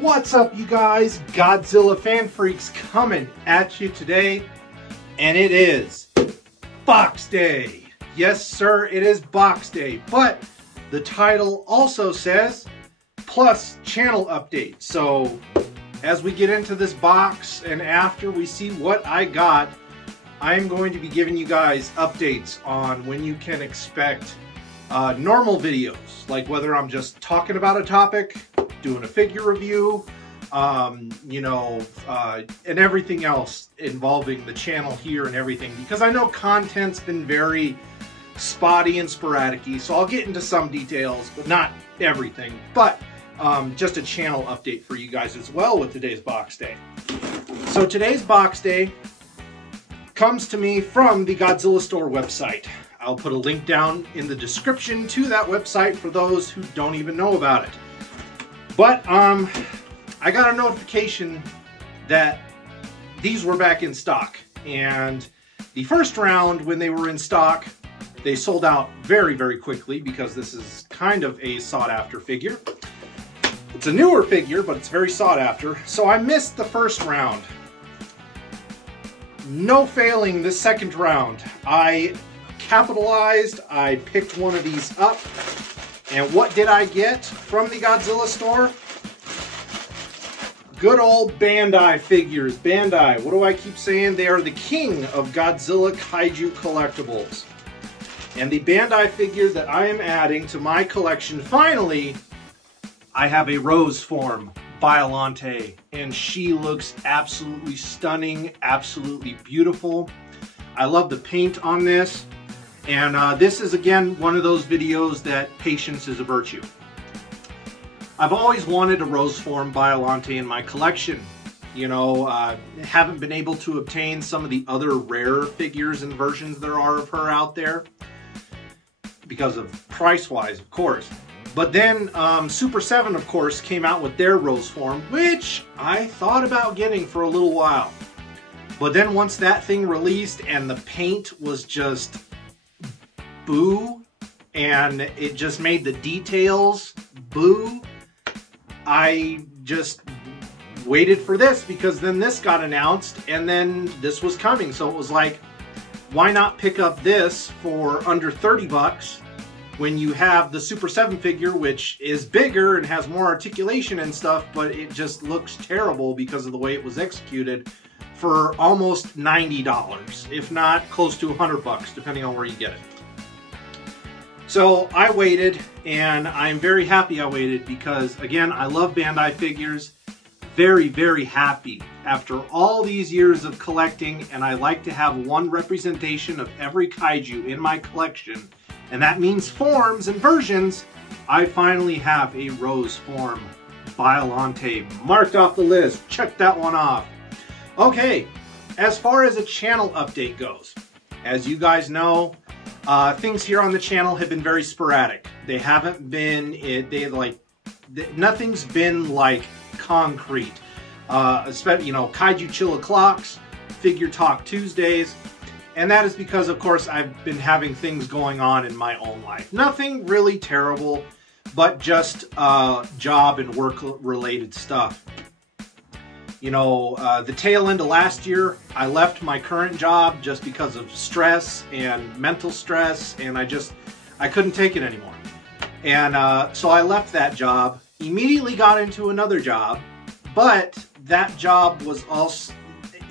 What's up, you guys? Godzilla Fan Freaks coming at you today, and it is Box Day. Yes, sir, it is Box Day, but the title also says plus channel update. So as we get into this box and after we see what I got, I'm going to be giving you guys updates on when you can expect normal videos, like whether I'm just talking about a topic, doing a figure review, and everything else involving the channel here and everything, because I know content's been very spotty and sporadic-y, so I'll get into some details, but not everything. But just a channel update for you guys as well with today's Box Day. So today's Box Day comes to me from the Godzilla Store website. I'll put a link down in the description to that website for those who don't even know about it. But I got a notification that these were back in stock, and the first round when they were in stock, they sold out very, very quickly because this is kind of a sought-after figure. It's a newer figure, but it's very sought after. So I missed the first round. No failing the second round. I capitalized, I picked one of these up, and what did I get from the Godzilla Store? Good old Bandai figures. Bandai, what do I keep saying? They are the king of Godzilla Kaiju collectibles. And the Bandai figure that I am adding to my collection, finally, I have a Rose form Biollante, and she looks absolutely stunning, absolutely beautiful. I love the paint on this. And this is, again, one of those videos that patience is a virtue. I've always wanted a Rose form Biollante in my collection. You know, haven't been able to obtain some of the other rare figures and versions there are of her out there because of price-wise, of course. But then Super 7, of course, came out with their Rose form, which I thought about getting for a little while. But then once that thing released and the paint was just boo, and it just made the details boo, I just waited for this because then this got announced and then this was coming. So it was like, why not pick up this for under 30 bucks when you have the Super 7 figure, which is bigger and has more articulation and stuff, but it just looks terrible because of the way it was executed, for almost $90, if not close to 100 bucks, depending on where you get it. So I waited, and I'm very happy I waited because, again, I love Bandai figures. Very, very happy after all these years of collecting, and I like to have one representation of every kaiju in my collection, and that means forms and versions. I finally have a Rose form Biollante marked off the list. Check that one off. Okay, as far as a channel update goes, as you guys know, things here on the channel have been very sporadic. They haven't been, nothing's been like concrete. Especially, you know, Kaiju Chill O'Clocks, Figure Talk Tuesdays, and that is because, of course, I've been having things going on in my own life. Nothing really terrible, but just job and work-related stuff. You know, the tail end of last year, I left my current job just because of stress and mental stress, and I couldn't take it anymore. And so I left that job, immediately got into another job, but that job was also,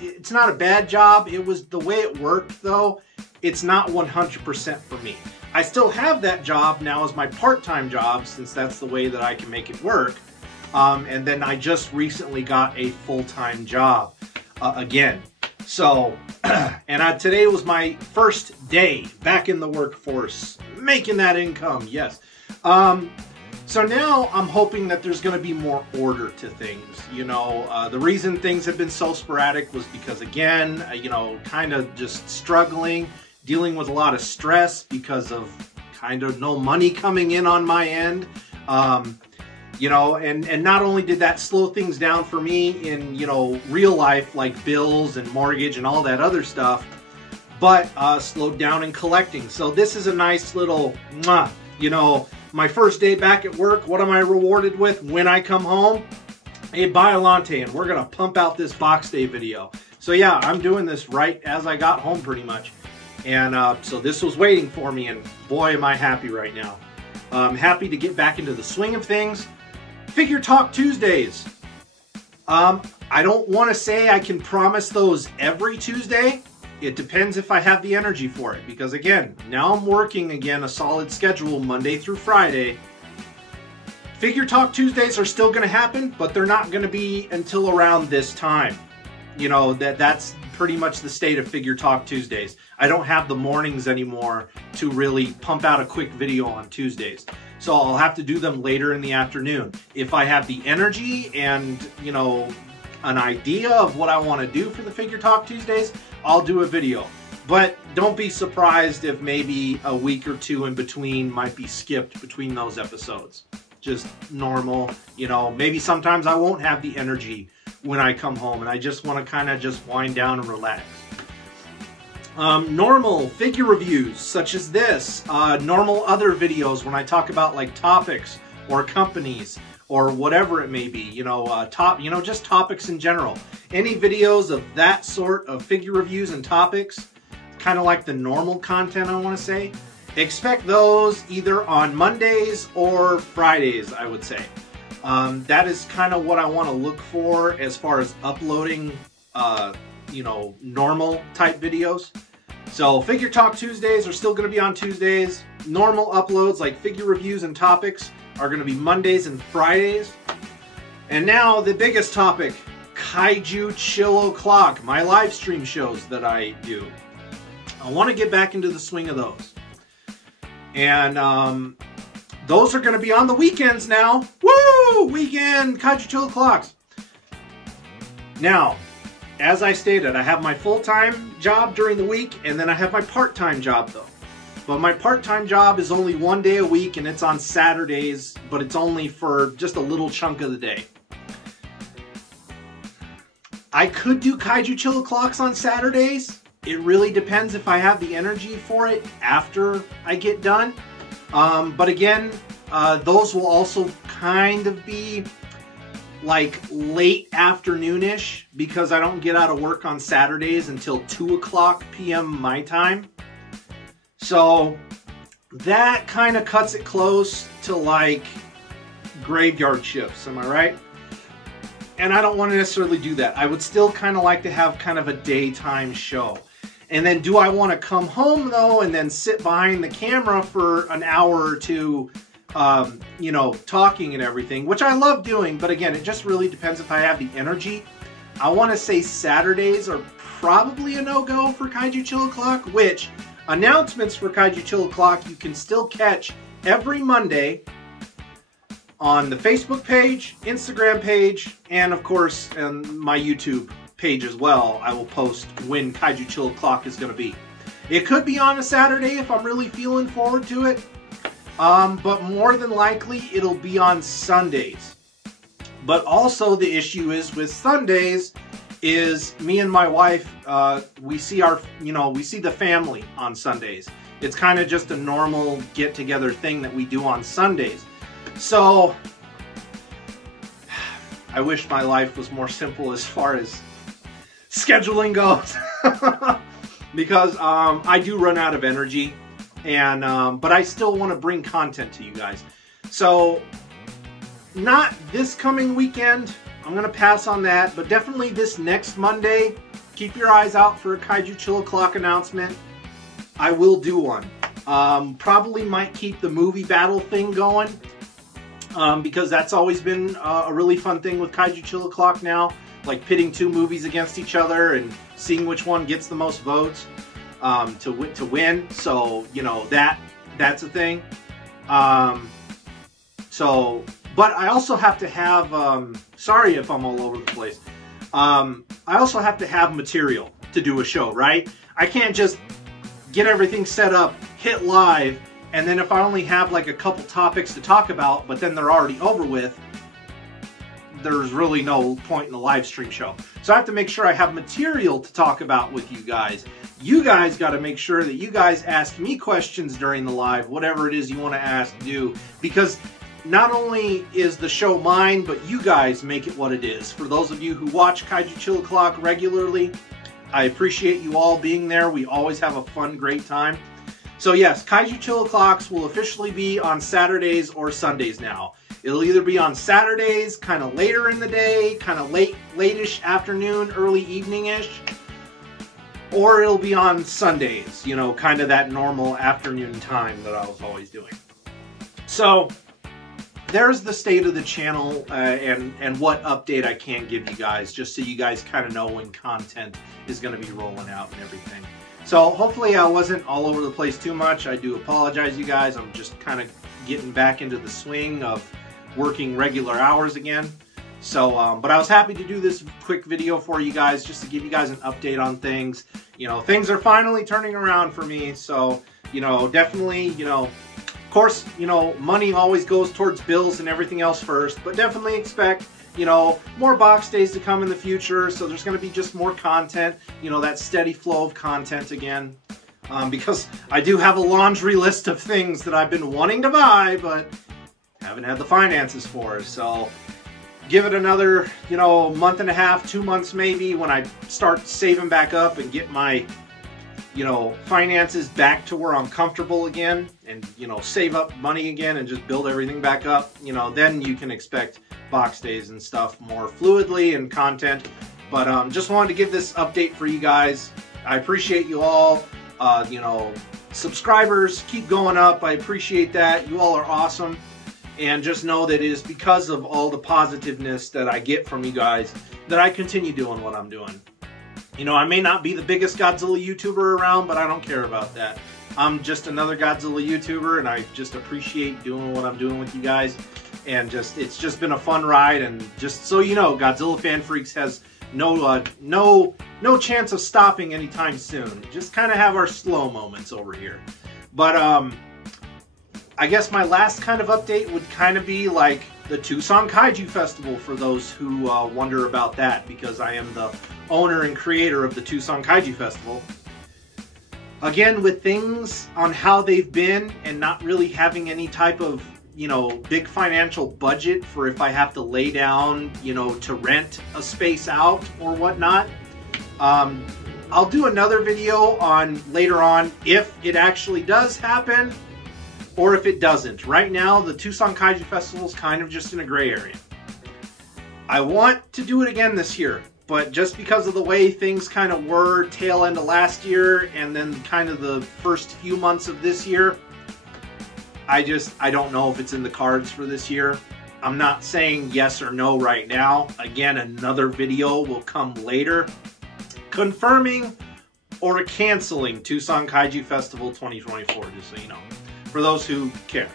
it's not a bad job. It was the way it worked, though. It's not 100% for me. I still have that job now as my part-time job, since that's the way that I can make it work. And then I just recently got a full-time job again. So, and today was my first day back in the workforce, making that income, yes. So now I'm hoping that there's going to be more order to things. You know, the reason things have been so sporadic was because, again, you know, kind of just struggling, dealing with a lot of stress because of kind of no money coming in on my end. You know, and not only did that slow things down for me in, you know, real life, like bills and mortgage and all that other stuff, but slowed down in collecting. So this is a nice little, you know, my first day back at work, what am I rewarded with when I come home? a Biollante, and we're going to pump out this box day video. So yeah, I'm doing this right as I got home pretty much. And so this was waiting for me, and boy am I happy right now. I'm happy to get back into the swing of things. Figure Talk Tuesdays. I don't want to say I can promise those every Tuesday. It depends if I have the energy for it, because again, now I'm working again a solid schedule Monday through Friday. Figure Talk Tuesdays are still going to happen, but they're not going to be until around this time. You know, that's pretty much the state of Figure Talk Tuesdays. I don't have the mornings anymore to really pump out a quick video on Tuesdays. So I'll have to do them later in the afternoon. If I have the energy and, you know, an idea of what I want to do for the Figure Talk Tuesdays, I'll do a video. But don't be surprised if maybe a week or two in between might be skipped between those episodes. Just normal, you know, maybe sometimes I won't have the energy when I come home and I just want to kind of just wind down and relax. Normal figure reviews such as this, normal other videos when I talk about like topics or companies or whatever it may be, you know, just topics in general. Any videos of that sort of figure reviews and topics, kind of like the normal content I want to say, expect those either on Mondays or Fridays, I would say. That is kind of what I want to look for as far as uploading, you know, normal type videos. So Figure Talk Tuesdays are still going to be on Tuesdays. Normal uploads like figure reviews and topics are going to be Mondays and Fridays. And now the biggest topic, Kaiju Chill O'Clock, my live stream shows that I do. I want to get back into the swing of those. And those are going to be on the weekends now. Woo! Weekend Kaiju Chill O'Clocks. Now, as I stated, I have my full-time job during the week, and then I have my part-time job though. But my part-time job is only one day a week, and it's on Saturdays, but it's only for just a little chunk of the day. I could do Kaiju Chill O'Clocks on Saturdays. It really depends if I have the energy for it after I get done. But again, those will also kind of be like late afternoonish because I don't get out of work on Saturdays until 2:00 p.m. my time. So that kind of cuts it close to like graveyard shifts, am I right? And I don't want to necessarily do that. I would still kind of like to have kind of a daytime show. And then do I want to come home though and then sit behind the camera for an hour or two, you know, talking and everything, which I love doing, but again, it just really depends if I have the energy. I want to say Saturdays are probably a no-go for Kaiju Chill O'Clock, which announcements for Kaiju Chill O'Clock you can still catch every Monday on the Facebook page, Instagram page, and of course on my YouTube page as well. I will post when Kaiju Chill O'Clock is going to be. It could be on a Saturday if I'm really feeling forward to it. But more than likely, it'll be on Sundays. But also the issue is with Sundays is me and my wife, we see the family on Sundays. It's kind of just a normal get-together thing that we do on Sundays. So, I wish my life was more simple as far as scheduling goes. Because I do run out of energy. And but I still want to bring content to you guys. So not this coming weekend, I'm gonna pass on that, but definitely this next Monday, keep your eyes out for a Kaiju Chill O'Clock announcement. I will do one. Probably might keep the movie battle thing going, because that's always been a really fun thing with Kaiju Chill O'Clock now, like pitting two movies against each other and seeing which one gets the most votes. To win, so you know that's a thing. But I also have to have. Sorry if I'm all over the place. I also have to have material to do a show, right? I can't just get everything set up, hit live, and then if I only have like a couple topics to talk about, but then they're already over with, there's really no point in the live stream show. So I have to make sure I have material to talk about with you guys. You guys got to make sure that you guys ask me questions during the live, whatever it is you want to ask, do. Because not only is the show mine, but you guys make it what it is. For those of you who watch Kaiju Chill O'Clock regularly, I appreciate you all being there. We always have a fun, great time. So yes, Kaiju Chill O'Clocks will officially be on Saturdays or Sundays now. It'll either be on Saturdays, kind of later in the day, kind of late-ish afternoon, early evening-ish, or it'll be on Sundays, you know, kind of that normal afternoon time that I was always doing. So there's the state of the channel and what update I can give you guys, just so you guys kind of know when content is going to be rolling out and everything. So hopefully I wasn't all over the place too much. I do apologize, you guys. I'm just kind of getting back into the swing of working regular hours again. So, but I was happy to do this quick video for you guys, just to give you guys an update on things. You know, things are finally turning around for me. So, you know, definitely, you know, of course, you know, money always goes towards bills and everything else first, but definitely expect, you know, more box days to come in the future. So there's going to be just more content, you know, that steady flow of content again. Because I do have a laundry list of things that I've been wanting to buy, but haven't had the finances for. So give it another, you know, month and a half, 2 months maybe, when I start saving back up and get my, you know, finances back to where I'm comfortable again, and, you know, save up money again and just build everything back up, you know, then you can expect box days and stuff more fluidly and content. But just wanted to give this update for you guys. I appreciate you all. You know, subscribers keep going up. I appreciate that. You all are awesome. And just know that it is because of all the positiveness that I get from you guys that I continue doing what I'm doing. You know, I may not be the biggest Godzilla YouTuber around, but I don't care about that. I'm just another Godzilla YouTuber, and I just appreciate doing what I'm doing with you guys. And just, it's just been a fun ride. And just so you know, Godzilla Fan Freaks has no chance of stopping anytime soon. Just kind of have our slow moments over here. But I guess my last kind of update would kind of be like the Tucson Kaiju Festival, for those who wonder about that, because I am the owner and creator of the Tucson Kaiju Festival. Again, with things on how they've been and not really having any type of, you know, big financial budget for if I have to lay down, you know, to rent a space out or whatnot. I'll do another video on later on if it actually does happen or if it doesn't. Right now, the Tucson Kaiju Festival is kind of just in a gray area. I want to do it again this year, but just because of the way things kind of were tail end of last year and then kind of the first few months of this year, I don't know if it's in the cards for this year. I'm not saying yes or no right now. Again, another video will come later confirming or canceling Tucson Kaiju Festival 2024, just so you know, for those who care.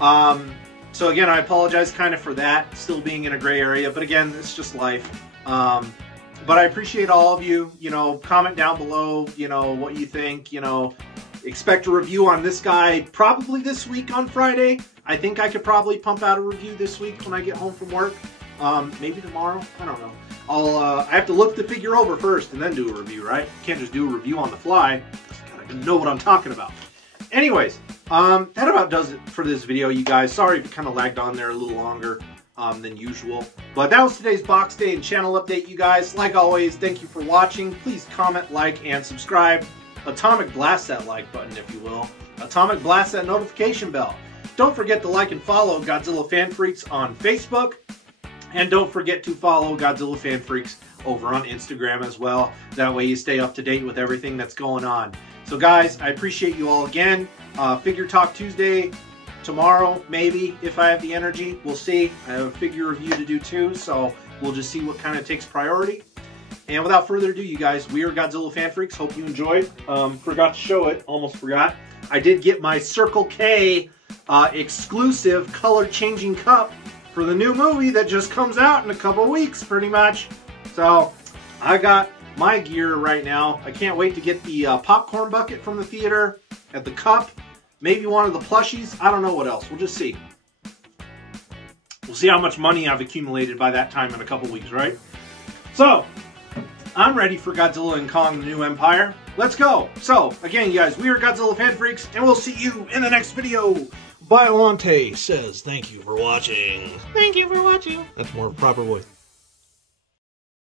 So again, I apologize kind of for that, still being in a gray area, but again, it's just life. But I appreciate all of you, you know, comment down below, you know, what you think, you know, expect a review on this guy probably this week on Friday. I think I could probably pump out a review this week when I get home from work. Maybe tomorrow, I don't know. I have to look the figure over first and then do a review, right? Can't just do a review on the fly. Gotta know what I'm talking about. Anyways, that about does it for this video, you guys. Sorry if it kind of lagged on there a little longer than usual. But that was today's box day and channel update, you guys. Like always, thank you for watching. Please comment, like, and subscribe. Atomic blast that like button, if you will. Atomic blast that notification bell. Don't forget to like and follow Godzilla Fan Freaks on Facebook. And don't forget to follow Godzilla Fan Freaks over on Instagram as well. That way you stay up to date with everything that's going on. So guys, I appreciate you all again. Figure Talk Tuesday tomorrow, maybe, if I have the energy. We'll see. I have a figure review to do too, so we'll just see what kind of takes priority. And without further ado, you guys, we are Godzilla Fan Freaks. Hope you enjoyed. Forgot to show it. Almost forgot. I did get my Circle K exclusive color-changing cup for the new movie that just comes out in a couple weeks, pretty much. So, I got my gear right now. I can't wait to get the popcorn bucket from the theater, and the cup, maybe one of the plushies. I don't know what else. We'll just see. We'll see how much money I've accumulated by that time in a couple weeks, right? So, I'm ready for Godzilla and Kong: The New Empire. let's go. So, again, you guys, we are Godzilla Fan Freaks, and we'll see you in the next video. Biollante says thank you for watching. Thank you for watching. That's more proper voice.